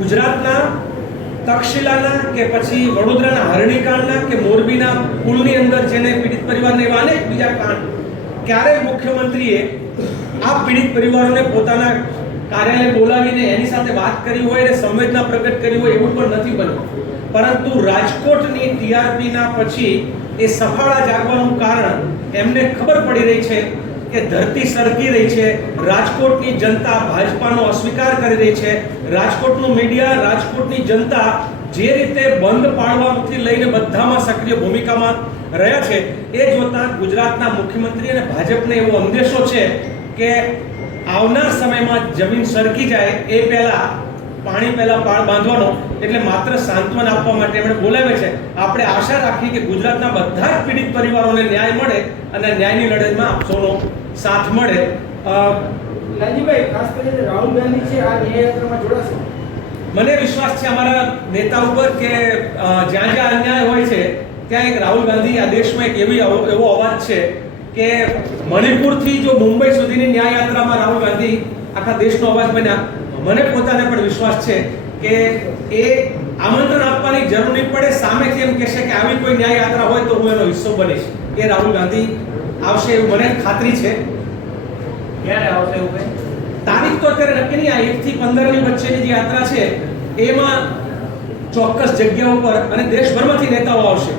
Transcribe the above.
ગુજરાતના તક્ષશિલાના કે પછી વડોદરાના હરણીકાંડના કે મોરબીના પુલની અંદર જેને પીડિત પરિવારને એવા અનેક બીજા કાંડ. ક્યારેય મુખ્યમંત્રીએ આ પીડિત પરિવારોને પોતાના કાર્યાલય બોલાવીને એની સાથે વાત કરી હોય અને સંવેદના પ્રગટ કરી હોય એવું પણ નથી બન્યું. પરંતુ રાજકોટની ટીઆરપીના પછી એ સફાળા જાગવાનું કારણ એમને ખબર પડી રહી છે કે ધરતી સરકી રહી છે, રાજકોટની જનતા ભાજપાનો અસ્વીકાર કરી રહી છે, રાજકોટનું મીડિયા, રાજકોટની જનતા જે રીતે બંધ પાડવાથી લઈને બધામાં સક્રિય ભૂમિકામાં રહ્યા છે, એ જોતા ગુજરાતના મુખ્યમંત્રી અને ભાજપને એવો અંદેશો છે કે આવનાર સમયમાં જમીન સરકી જાય, એ પહેલા પાણી પહેલા પાળ બાંધવાનો, એટલે માત્ર સાંત્વન આપવા માટે એમણે બોલાવે છે. આપણે આશા રાખીએ કે ગુજરાતના બધા જ પીડિત પરિવારોને ન્યાય મળે અને ન્યાયની લડતમાં આપ સૌનો સાથ મળે. લાલજીભાઈ ખાસ કરીને રાહુલ ગાંધી છે આ ન્યાયયાત્રામાં જોડાશે? મને વિશ્વાસ છે અમારા નેતા ઉપર કે જ્યાં જ્યાં અન્યાય હોય છે ત્યાં એક રાહુલ ગાંધી આ દેશમાં એક એવી એવો અવાજ છે કે મણિપુરથી જો મુંબઈ સુધીની ન્યાય યાત્રામાં રાહુલ ગાંધી આખા દેશનો અવાજ બન્યા. મને પોતાને પણ વિશ્વાસ છે કે એ આમંત્રણ આપવાની જરૂર નહીં પડે. સામેથી એમ કહેશે કે આવી કોઈ ન્યાય યાત્રા હોય તો હું એનો હિસ્સો બનીશ. એ રાહુલ ગાંધી આવશે એવું મને ખાતરી છે. ક્યારે આવશે એવું કઈ? તારીખ તો અત્યારે નક્કી નહીં આ એક થી પંદરની વચ્ચેની જે યાત્રા છે એમાં ચોક્કસ જગ્યાઓ પર અને દેશભરમાંથી નેતાઓ આવશે.